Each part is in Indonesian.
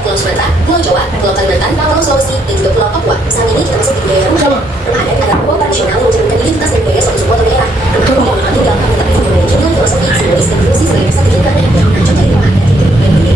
Pulau Sumatera, Pulau Jawa, Pulau Kalimantan, Pulau Sulawesi, dan juga Pulau Papua. Saat ini kita masuk di budaya rumah adat. Rumah adat adalah rumah tradisional yang mencerminkan identitas dan budaya suatu suku atau daerah. Rumah adat yang tinggal akan tetap berhubungan dengan filosofi, simbolis, dan fungsi sebagai pusat kehidupan. Contoh dari rumah adat itu yang ini.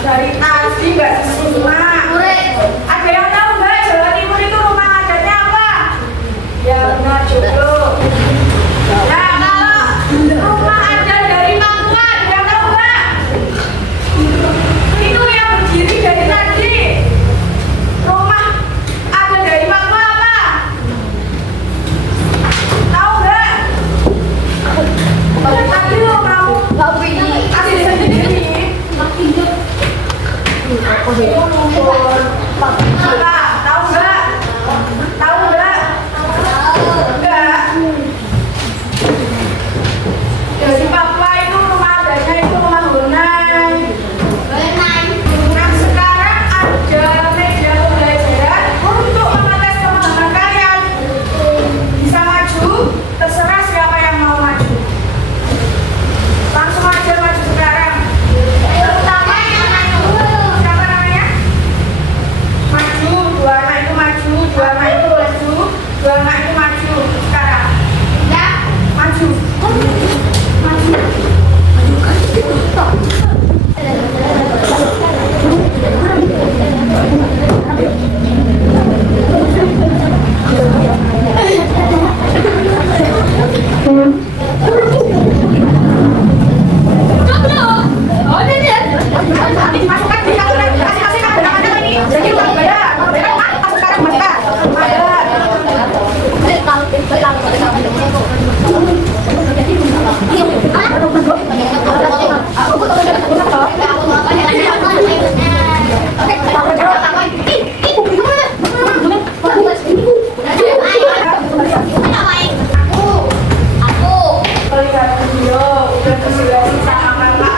Dari asli nggak semua. Ada yang tahu nggak Jawa Timur itu rumah adatnya apa? Ya benar jodoh. Nah kalau rumah adat dari Papua ada yang tahu nggak? Itu yang berdiri dari tadi. Rumah adat dari Papua apa? Tahu nggak? Tadi lo kamu asli sendiri. Apa? Tahu nggak? Tahu nggak? Nggak. Dari Papua itu rumah adanya itu rumah Honai. Nah sekarang ada media pembelajaran untuk mengetes pemahaman kalian. Bisa maju, terserah siapa yang mau maju. Langsung aja maju sekarang. Terutama yang siapa namanya? Maju, dua anak itu maju, dua anak itu maju, dua anak itu maju sekarang. Ya, maju. Maju. Masukkan di kamar masing-masing kamar ini. Jadi kalau bayar, sekarang mereka. Aku. Lihat video, udah kesulitan sama